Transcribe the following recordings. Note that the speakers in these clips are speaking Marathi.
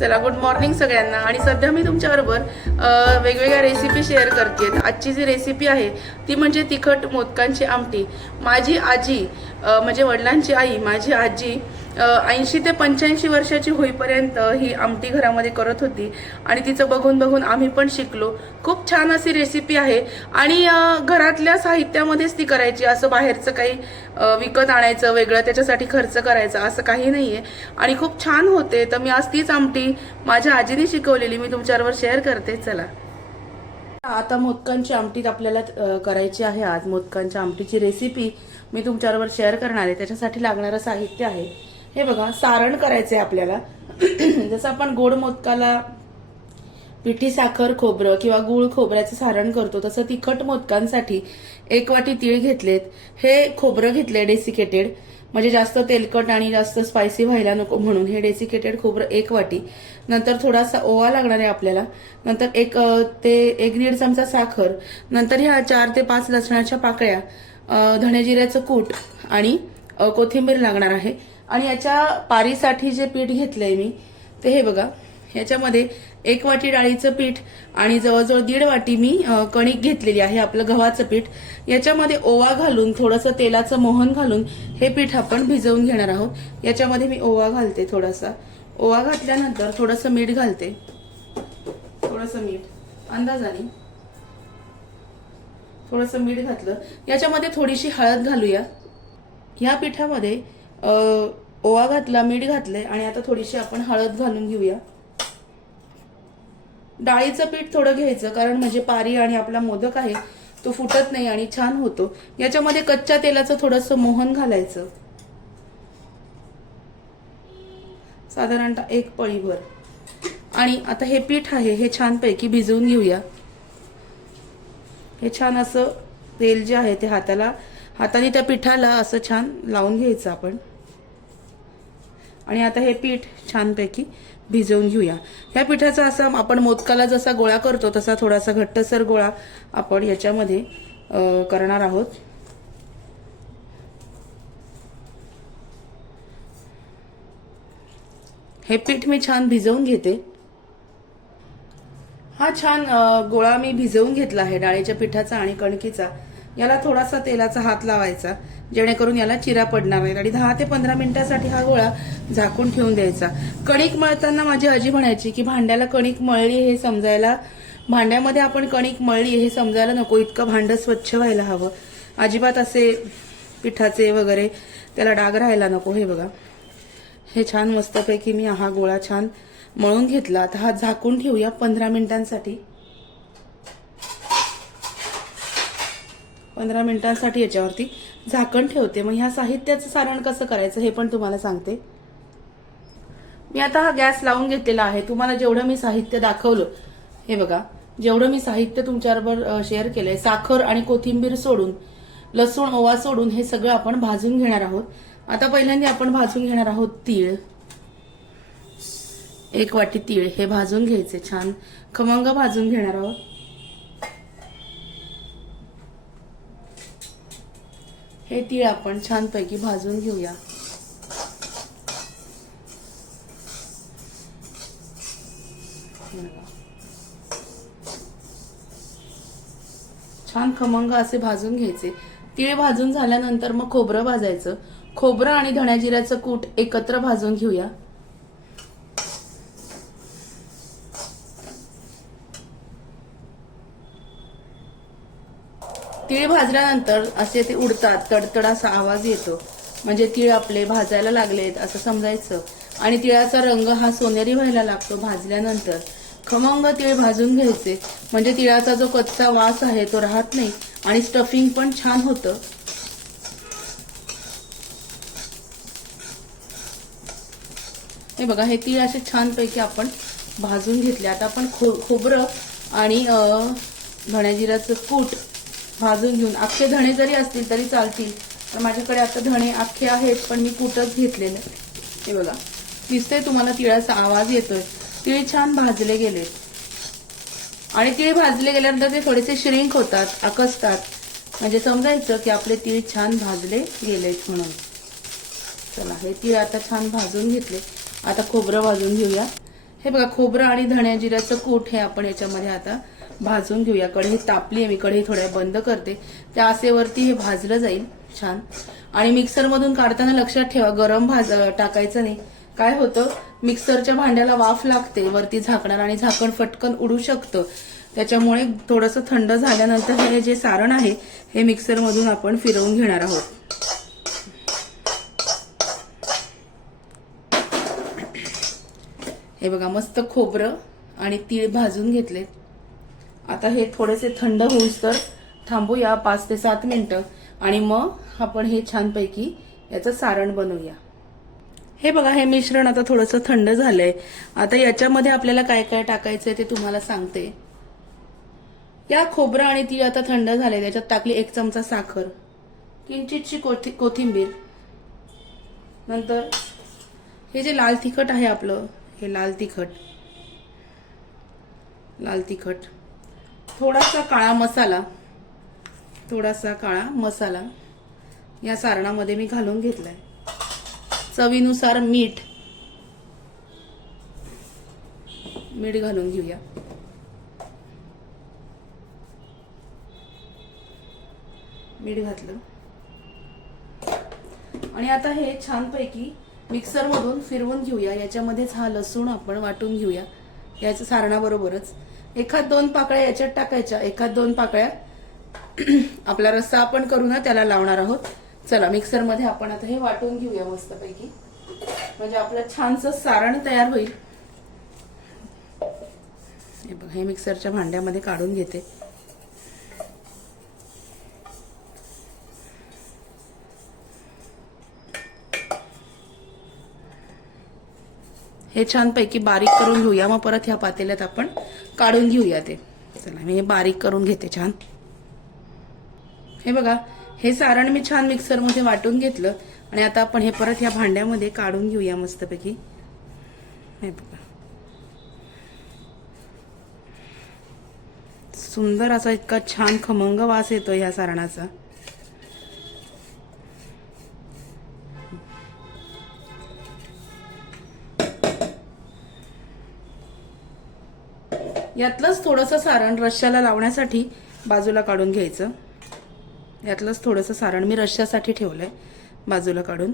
चला गुड मॉर्निंग सगळ्यांना. आणि सध्या मी तुमच्याबरोबर वेगवेगळ्या रेसिपी शेअर करते आजची जी रेसिपी आहे ती म्हणजे तिखट मोदकांची आमटी. माझी आजी म्हणजे वडिलांची आई माझी आजी ऐंशी ते पंच्याऐंशी वर्षाची होईपर्यंत ही आमटी घरामध्ये करत होती. आणि तिचं बघून बघून आम्ही पण शिकलो. खूप छान अशी रेसिपी आहे. आणि घरातल्या साहित्यामध्येच ती करायची. असं बाहेरचं काही विकत आणायचं वेगळं त्याच्यासाठी खर्च करायचा असं काही नाहीये. आणि खूप छान होते. तर मी आज तीच आमटी माझ्या आजीने शिकवलेली. मी तुमच्याबरोबर शेअर करते. चला. आता मोदकांची आमटी आपल्याला करायची आहे. आज मोदकांच्या आमटीची रेसिपी मी तुमच्याबरोबर शेअर करणार आहे. त्याच्यासाठी लागणारं साहित्य आहे. हे बघा सारण करायचंय आपल्याला. जसं आपण गोड मोदकाला पिठी साखर खोबरं किंवा गुळ खोबऱ्याचं सारण करतो तसं तिखट मोदकांसाठी एक वाटी तीळ घेतलेत. हे खोबरं घेतलंय डेसिकेटेड. म्हणजे जास्त तेलकट आणि जास्त स्पायसी व्हायला नको म्हणून हे डेसिकेटेड खोबरं एक वाटी. नंतर थोडासा ओवा लागणार आहे आपल्याला. नंतर एक ते एक दीड चमचा साखर. नंतर ह्या चार ते पाच लसणाच्या पाकळ्या अ, धणे जिऱ्याचं कूट आणि कोथिंबीर लागणार आहे. आणि याच्या पारीसाठी जे पीठ घेतलंय मी ते हे बघा. याच्यामध्ये एक वाटी डाळीचं पीठ आणि जवळजवळ दीड वाटी मी कणिक घेतलेली आहे आपलं गव्हाचं पीठ. याच्यामध्ये ओवा घालून थोडंसं तेलाचं मोहन घालून हे पीठ आपण भिजवून घेणार आहोत. याच्यामध्ये मी ओवा घालते थोडासा. ओवा घातल्यानंतर थोडंसं मीठ घालते. थोडंसं मीठ. अंदाजाने थोडंसं मीठ घातलं. याच्यामध्ये थोडीशी हळद घालूया. ह्या पिठामध्ये ओवा घातला मीठ घातलंय आणि आता थोडीशी आपण हळद घालून घेऊया. डाळीचं पीठ थोडं घ्यायचं कारण म्हणजे पारी आणि आपला मोदक आहे तो फुटत नाही आणि छान होतो. याच्यामध्ये कच्च्या तेलाचं थोडंसं मोहन घालायचं. साधारणतः एक पळीभर. आणि आता हे पीठ आहे हे छानपैकी भिजवून घेऊया. हे छान असं तेल जे आहे ते हाताला हाताने त्या पिठाला असं छान लावून घ्यायचं आपण. आणि आता हे पीठ छानपैकी भिजवून घेऊया. ह्या पिठाचा असा आपण मोदकाला जसा गोळा करतो तसा थोडासा घट्टसर गोळा आपण याच्यामध्ये करणार आहोत. हे पीठ मी छान भिजवून घेते. हा छान गोळा मी भिजवून घेतला आहे डाळीच्या पिठाचा आणि कणकीचा. याला थोडासा तेलाचा हात लावायचा. जेणेकरून याला चिरा पडणार नाहीत. आणि दहा ते पंधरा मिनिटासाठी हा गोळा झाकून ठेवून द्यायचा. कणिक मळताना माझी आजी म्हणायची की भांड्याला कणिक मळली हे समजायला भांड्यामध्ये आपण कणिक मळली हे समजायला नको. इतकं भांडं स्वच्छ व्हायला हवं. अजिबात असे पिठाचे वगैरे त्याला डाग राहायला नको. हे बघा. हे छान मस्तपैकी मी हा गोळा छान मळून घेतला. आता हा झाकून ठेवूया पंधरा मिनिटांसाठी. पंधरा मिनिटांसाठी याच्यावरती. झाकण ठेवते. मग ह्या साहित्याचं सारण कसं करायचं हे पण तुम्हाला सांगते. मी आता हा गॅस लावून घेतलेला आहे. तुम्हाला जेवढं मी साहित्य दाखवलं हे बघा जेवढं मी साहित्य तुमच्याबरोबर शेअर केलंय साखर आणि कोथिंबीर सोडून लसूण ओवा सोडून हे सगळं आपण भाजून घेणार आहोत. आता पहिल्यांदा आपण भाजून घेणार आहोत तीळ. एक वाटी तीळ. हे भाजून घ्यायचे छान. खमंग भाजून घेणार आहोत. हे तीळ आपण छानपैकी भाजून घेऊया. छान खमंग असे भाजून घ्यायचे. तीळ भाजून झाल्यानंतर मग खोबरं भाजायचं. खोबरं आणि धण्याजिऱ्याचं कूट एकत्र भाजून घेऊया. तीळ भाजल्यानंतर असे ते उडतात तडतड असा आवाज येतो. म्हणजे तीळ आपले भाजायला लागलेत असं समजायचं. आणि तिळाचा रंग हा सोनेरी व्हायला लागतो भाजल्यानंतर. खमंग तीळ भाजून घ्यायचे. म्हणजे तिळाचा जो कच्चा वास आहे तो राहत नाही आणि स्टफिंग पण छान होतं. हे बघा हे तीळ असे छानपैकी आपण भाजून घेतले. आता आपण खो खोबरं आणि धण्याजिराचं कूट भाजून घेऊन. अख्खे धणे जरी असतील तरी चालतील. तर माझ्याकडे आता धणे अख्खे आहेत पण मी कुठंच घेतलेले हे बघा. दिसतंय तुम्हाला तिळाचा आवाज येतोय. तिळ छान भाजले गेले. आणि तिळ भाजले गेल्यानंतर ते थोडेसे श्रिंक होतात आकसतात. म्हणजे समजायचं की आपले तिळ छान भाजले गेलेत म्हणून. चला हे तीळ आता छान भाजून घेतले. आता खोबरं भाजून घेऊया. हे बघा खोबरं आणि धण्या जिऱ्याचं कूट हे आपण याच्यामध्ये आता भाजून घेऊया. कढई तापली आहे मी. कढई थोड्या बंद करते. त्या आसेवरती हे भाजलं जाईल. छान. आणि मिक्सरमधून काढताना लक्षात ठेवा गरम भाज टाकायचं नाही. काय होतं? मिक्सरच्या भांड्याला वाफ लागते वरती झाकणार आणि झाकण फटकन उडू शकतं. त्याच्यामुळे थोडंसं थंड झाल्यानंतर हे जे सारण आहे हे मिक्सरमधून आपण फिरवून घेणार आहोत. हे बघा मस्त खोबरं आणि तीळ भाजून घेतलेत. आता हे थोडेसे थंड होऊस तर थांबूया पाच ते सात मिनटं. आणि मग आपण हे छानपैकी याचं सारण बनवूया. हे बघा हे मिश्रण आता थोडंसं थंड झालंय. आता याच्यामध्ये आपल्याला काय काय टाकायचंय ते तुम्हाला सांगते. या खोबरं आणि ती आता थंड झाले त्याच्यात टाकली एक चमचा साखर किंचितची कोथि कोथिंबीर. नंतर हे जे लाल तिखट आहे आपलं हे लाल तिखट. लाल तिखट. थोडासा काळा मसाला थोडासा काळा मसाला या सारणामध्ये मी घालून घेतलाय. चवीनुसार मीठ मीठ घालून घेऊया. मीठ घातलं. आणि आता हे छानपैकी मिक्सरमधून फिरवून घेऊया. याच्यामध्येच हा लसूण आपण वाटून घेऊया. याचं सारणाबरोबरच. एखाद दोन पाकळ्या याच्यात टाकायच्या. एखाद दोन पाकळ्या आपला रस्सा आपण करू ना त्याला लावणार आहोत. चला मिक्सरमध्ये आपण आता हे वाटून घेऊया मस्तपैकी. म्हणजे आपलं छानसं सारण तयार होईल. हे बघा हे मिक्सरच्या भांड्यामध्ये काढून घेते. हे छानपैकी बारीक करून घेऊया. मग परत ह्या पातेल्यात आपण काढून घेऊया ते. चला मी हे बारीक करून घेते छान. हे बघा हे सारण मी छान मिक्सरमध्ये वाटून घेतलं आणि आता आपण हे परत ह्या भांड्यामध्ये काढून घेऊया मस्तपैकी. हे बघा. सुंदर असा इतका छान खमंग वास येतो ह्या सारणाचा. यातलंच थोडंसं सारण रश्श्याला लावण्यासाठी बाजूला काढून घ्यायचं. यातलंच थोडंसं सारण मी रश्श्यासाठी आहे बाजूला काढून.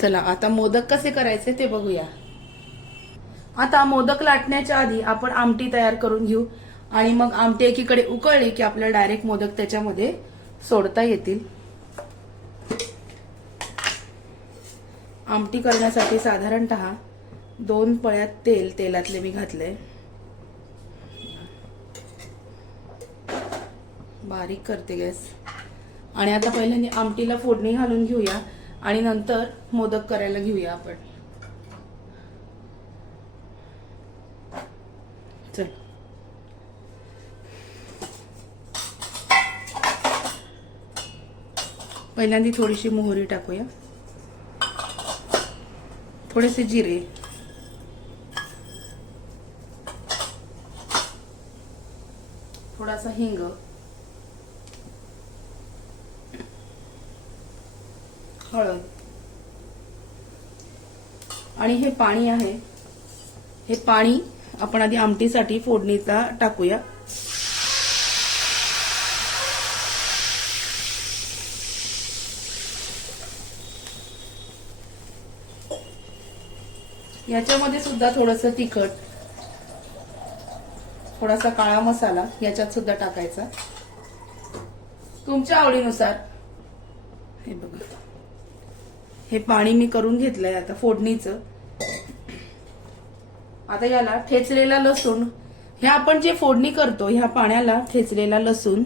चला आता मोदक कसे करायचे ते बघूया. आता मोदक लाटण्याच्या आधी आपण आमटी तयार करून घेऊ आणि मग आमटी एकीकडे उकळली की आपल्याला डायरेक्ट मोदक त्याच्यामध्ये सोडता येतील. आमटी करण्यासाठी साधारणत दोन पळ्यात तेल तेलातले मी घातले बारीक करते गॅस. आणि आता पहिल्यांदा आमटीला फोडणी घालून घेऊया आणि नंतर मोदक करायला घेऊया आपण. चल. पहिल्यांदा थोडीशी मोहरी टाकूया. थोडेसे जिरे. थोडासा हिंग. हळद. आणि हे पाणी आहे. हे पाणी आपण आधी आमटीसाठी फोडणीचा टाकूया. याच्यामध्ये सुद्धा थोडस तिखट थोडासा काळा मसाला याच्यात सुद्धा टाकायचा. तुमच्या आवडीनुसार. हे बघा. हे पाणी मी करून घेतलंय आता फोडणीचं. आता याला ठेचलेला लसूण हे आपण जे फोडणी करतो ह्या पाण्याला ठेचलेला लसूण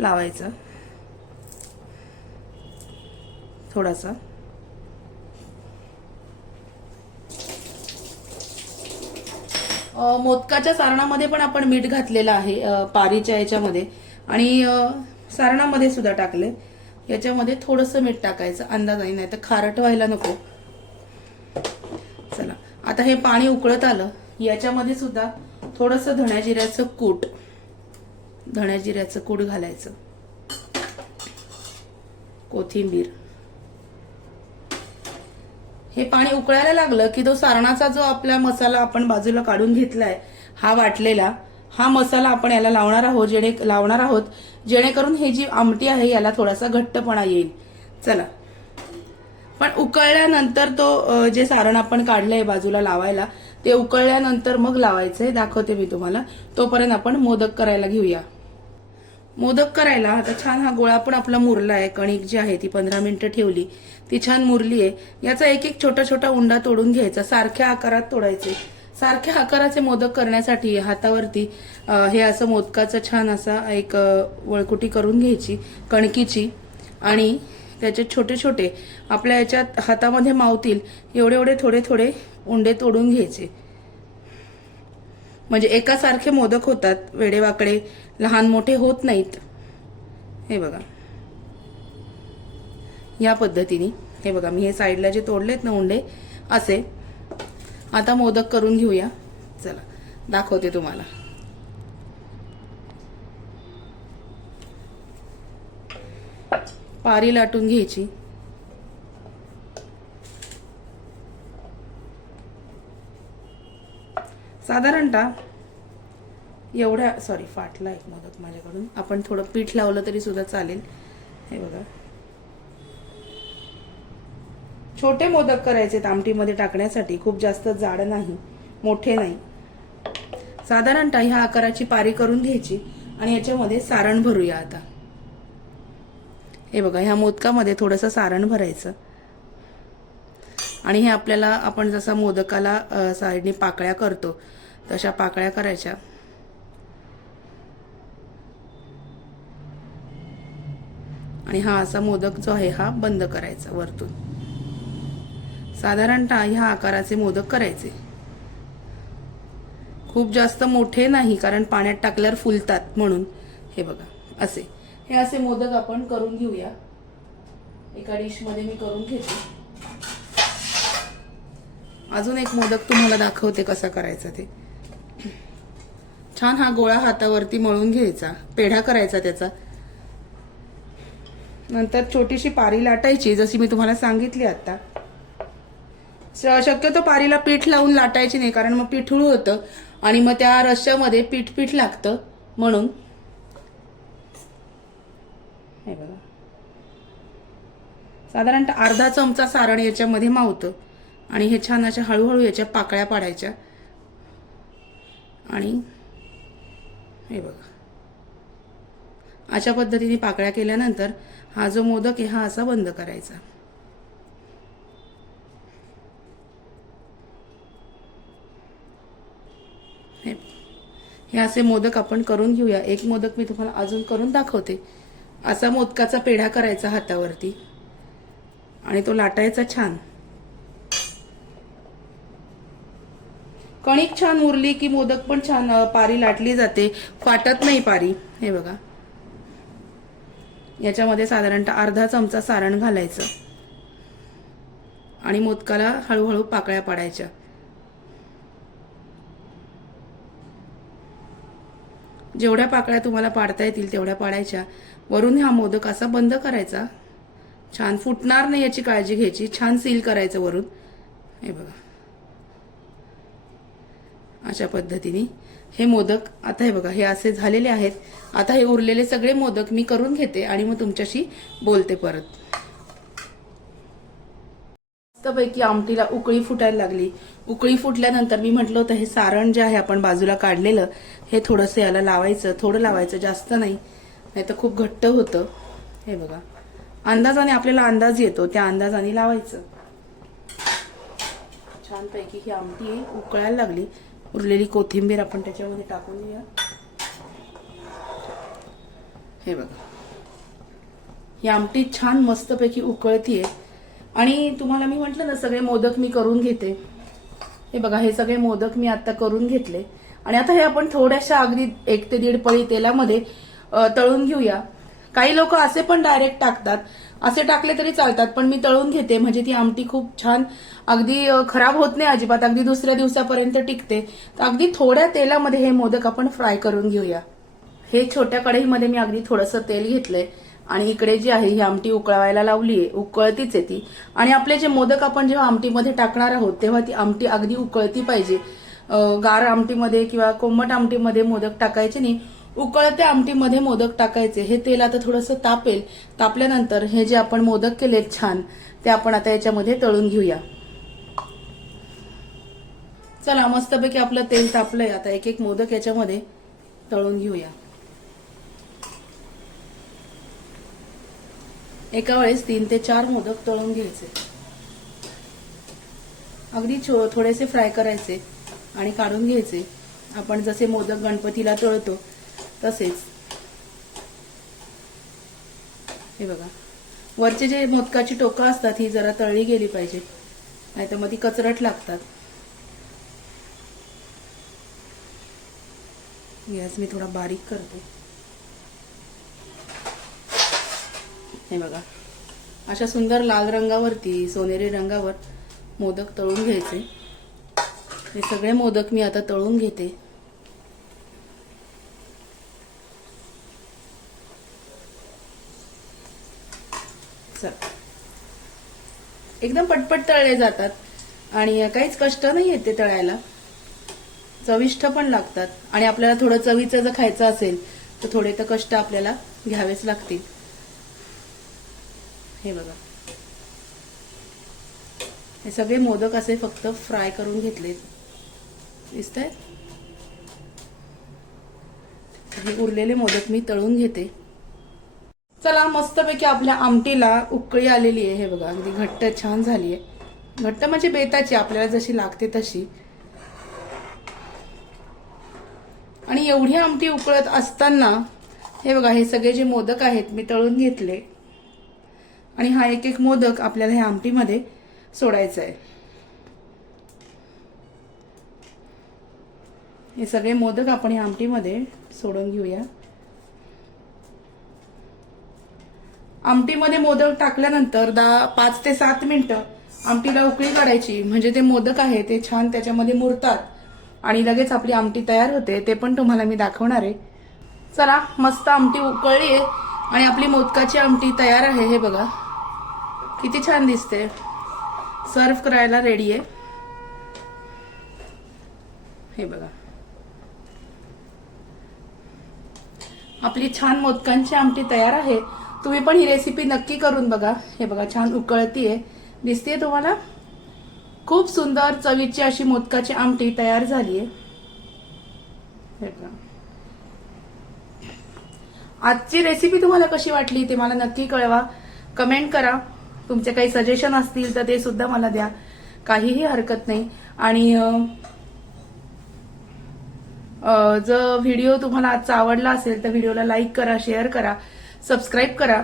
लावायचं. थोडासा. मोदकाच्या सारणामध्ये पण आपण मीठ घातलेलं आहे पारीच्या याच्यामध्ये. आणि सारणामध्ये सुद्धा टाकले याच्यामध्ये थोडंसं मीठ टाकायचं अंदाजाने नाही तर खारट व्हायला नको. चला आता हे पाणी उकळत आलं. याच्यामध्ये सुद्धा थोडंसं धण्या जिऱ्याचं कूट धण्या जिऱ्याचं कूट घालायचं. कोथिंबीर. हे पाणी उकळायला लागलं की तो सारणाचा जो आपला मसाला आपण बाजूला काढून घेतलाय हा वाटलेला हा मसाला आपण याला लावणार आहोत जेणे लावणार आहोत जेणेकरून हे जी आमटी आहे याला थोडासा घट्टपणा येईल. चला. पण उकळल्यानंतर तो जे सारण आपण काढलंय बाजूला लावायला ते उकळल्यानंतर मग लावायचंय दाखवते मी तुम्हाला. तोपर्यंत आपण मोदक करायला घेऊया. मोदक करायला आता छान हा गोळा पण आपला मुरला आहे कणिक जी आहे ती पंधरा मिनिटं ठेवली. ती छान मुरली आहे याचा एक एक छोटा छोटा उंडा तोडून घ्यायचा. सारख्या आकारात तोडायचे. सारख्या आकाराचे मोदक करण्यासाठी हातावरती हे असं मोदकाचं छान असा एक वळकुटी करून घ्यायची कणकीची. आणि त्याचे छोटे छोटे आपल्या याच्यात हातामध्ये मावतील एवढे एवढे थोडे थोडे उंडे तोडून घ्यायचे. म्हणजे एकासारखे मोदक होतात वेडेवाकडे लहान मोठे होत नाहीत. हे बघा. या पद्धतीने. हे बघा मी हे साईडला जे तोडलेत ना उंडे असे आता मोदक करून घेऊया. चला दाखवते तुम्हाला. पारी लाटून घ्यायची. साधारणतः एवढ्या सॉरी फाटला एक मोदक माझ्याकडून. आपण थोडं पीठ लावलं तरी सुद्धा चालेल. हे बघा. छोटे मोदक करायचे आमटीमध्ये टाकण्यासाठी. खूप जास्त जाड नाही मोठे नाही. साधारणतः ह्या आकाराची पारी करून घ्यायची आणि याच्यामध्ये सारण भरूया आता. हे बघा ह्या मोदकामध्ये थोडंसं सारण भरायचं. आणि हे आपल्याला आपण जसा मोदकाला साईडने पाकळ्या करतो तशा पाकळ्या करायच्या. आणि हा असा मोदक जो आहे हा बंद करायचा वरतून. साधारणतः ह्या आकाराचे मोदक करायचे. खूप जास्त मोठे नाही कारण पाण्यात टाकल्यावर फुलतात म्हणून. हे बघा असे. हे असे मोदक आपण करून घेऊया. एका डिशमध्ये मी करून घेते. अजून एक मोदक तुम्हाला दाखवते कसा करायचा ते. छान हा गोळा हातावरती मळून घ्यायचा. पेढा करायचा त्याचा. नंतर छोटीशी पारी लाटायची जशी मी तुम्हाला सांगितली आता. शक्यतो पारीला पीठ लावून लाटायची नाही कारण मग पिठूळ होतं. आणि मग त्या रश्श्यामध्ये पीठ पीठ लागतं. म्हणून हे बघा. साधारणतः अर्धा चमचा सारण याच्यामध्ये मावतं. आणि हे छान अशा हळूहळू याच्या पाकळ्या पाडायच्या. आणि हे बघा. अशा पद्धतीने पाकळ्या केल्यानंतर हा जो मोदक आहे हा असा बंद करायचा. हे असे मोदक आपण करून घेऊया. एक मोदक मी तुम्हाला अजून करून दाखवते. असा मोदकाचा पेढा करायचा हातावरती. आणि तो लाटायचा छान. कणिक छान उरली की मोदक पण छान पारी लाटली जाते. फाटत नाही पारी. हे बघा. याच्यामध्ये साधारणतः अर्धा चमचा सारण घालायचं. आणि मोदकाला हळूहळू पाकळ्या पाडायच्या. जेवढ्या पाकळ्या तुम्हाला पाडता येतील तेवढ्या पाडायच्या. वरून हा मोदक असा बंद करायचा. छान फुटणार नाही याची काळजी घ्यायची. छान सील करायचं वरून. हे बघा. अशा पद्धतीने हे मोदक आता हे बघा हे असे झालेले आहेत. आता हे उरलेले सगळे मोदक मी करून घेते आणि मग तुमच्याशी बोलते परत. मस्तपैकी आमटीला उकळी फुटायला लागली. उकळी फुटल्यानंतर मी म्हटलं होतं हे सारण जे आहे आपण बाजूला काढलेलं हे थोडंसं याला लावायचं. थोडं लावायचं जास्त नाही. नाही तर खूप घट्ट होतं. हे बघा. अंदाजाने आपल्याला अंदाज येतो त्या अंदाजाने लावायचं. छानपैकी ही आमटी उकळायला लागली. उरलेली कोथिंबीर आपण त्याच्यामध्ये टाकून देऊया. हे बघा. ही आमटी छान मस्तपैकी उकळतीये. आणि तुम्हाला मी म्हटलं ना सगळे मोदक मी करून घेते. हे बघा हे सगळे मोदक मी आता करून घेतले. आणि आता हे आपण थोड्याशा अगदी एक ते दीड पळी तेलामध्ये तळून घेऊया. काही लोक असे पण डायरेक्ट टाकतात. असे टाकले तरी चालतात पण मी तळून घेते. म्हणजे ती आमटी खूप छान अगदी खराब होत नाही अजिबात. अगदी दुसऱ्या दिवसापर्यंत टिकते. तर अगदी थोड्या तेलामध्ये हे मोदक आपण फ्राय करून घेऊया. हे छोट्या कढईमध्ये मी अगदी थोडंसं तेल घेतलंय. आणि इकडे जी आहे ही आमटी उकळवायला लावली आहे उकळतीच आहे ती. आणि आपले जे मोदक आपण जेव्हा आमटीमध्ये टाकणार आहोत तेव्हा ती आमटी अगदी उकळती पाहिजे. गार आमटीमध्ये किंवा कोमट आमटीमध्ये मोदक टाकायचे नाही. उकळत्या आमटीमध्ये मोदक टाकायचे. हे तेल आता थोडंसं तापेल. तापल्यानंतर हे जे आपण मोदक केलेत छान ते आपण आता याच्यामध्ये तळून घेऊया. चला मस्तपैकी आपलं तेल तापलंय. आता एक एक मोदक याच्यामध्ये तळून घेऊया. एका वेळेस तीन ते चार मोदक तळून घ्यायचे. अगदी थोडेसे फ्राय करायचे आणि काढून घ्यायचे. आपण जसे मोदक गणपतीला तळतो तसेच. हे बघा. वरचे जे मोदकाची टोकं असतात ही जरा तळली गेली पाहिजे. नाहीतर मग ती कचरट लागतात. गॅस मी थोडा बारीक करते. हे बघा. अशा सुंदर लाल रंगावरती सोनेरी रंगावर मोदक तळून घ्यायचे. हे सगळे मोदक मी आता तळून घेते. चल. एकदम पटपट तळले जातात आणि काहीच कष्ट नाही येत ते तळायला. चविष्ट पण लागतात आणि आपल्याला थोडं चवीचं जर खायचं असेल तर थोडे तर कष्ट आपल्याला घ्यावेच लागतील. हे बघा. हे सगळे मोदक असे फक्त फ्राय करून घेतले दिसत हे उरलेले मोदक मी तळून घेते. चला मस्तपैकी आपल्या आमटीला उकळी आलेली आहे. हे बघा अगदी घट्ट छान झाली आहे घट्ट म्हणजे बेताची आपल्याला जशी लागते तशी. आणि एवढी आमटी उकळत असताना हे बघा हे सगळे जे मोदक आहेत मी तळून घेतले. आणि हा एक एक मोदक आपल्याला ह्या आमटीमध्ये सोडायचा आहे हे सगळे मोदक आपण ह्या आमटीमध्ये सोडून घेऊया. आमटीमध्ये मोदक टाकल्यानंतर दहा पाच ते सात मिनटं आमटीला उकळी काढायची. म्हणजे ते मोदक आहे ते छान त्याच्यामध्ये मुरतात आणि लगेच आपली आमटी तयार होते. ते पण तुम्हाला मी दाखवणार आहे. चला मस्त आमटी उकळली आहे आणि आपली मोदकाची आमटी तयार आहे. हे बघा. किती छान दिसते. सर्व करायला रेडी आहे. हे बघा. आपली छान मोदकांची आमटी तयार आहे. तुम्ही पण ही रेसिपी नक्की करून बघा. हे बघा छान उकळतीये. दिसते तुम्हाला? खूप सुंदर चवीची अशी मोदकाची आमटी तयार झाली आहे आजची रेसिपी तुम्हाला कशी वाटली ते मला नक्की कळवा. कमेंट करा. तुमचे काही सजेशन असतील तर ते सुद्धा मला द्या. काहीही हरकत नाही. आणि जर व्हिडिओ तुम्हाला आजचा आवडला असेल तर व्हिडिओला लाईक करा शेअर करा सबस्क्राईब करा.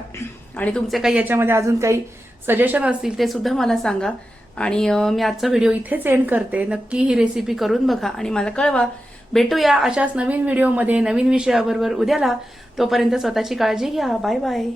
आणि तुमचे काही याच्यामध्ये अजून काही सजेशन असतील ते सुद्धा मला सांगा. आणि मी आजचा व्हिडिओ इथेच एंड करते. नक्की ही रेसिपी करून बघा. आणि मला कळवा भेटूया अशाच नवीन व्हिडिओमध्ये नवीन विषयाबरोबर उद्याला. तोपर्यंत स्वतःची काळजी घ्या. Bye bye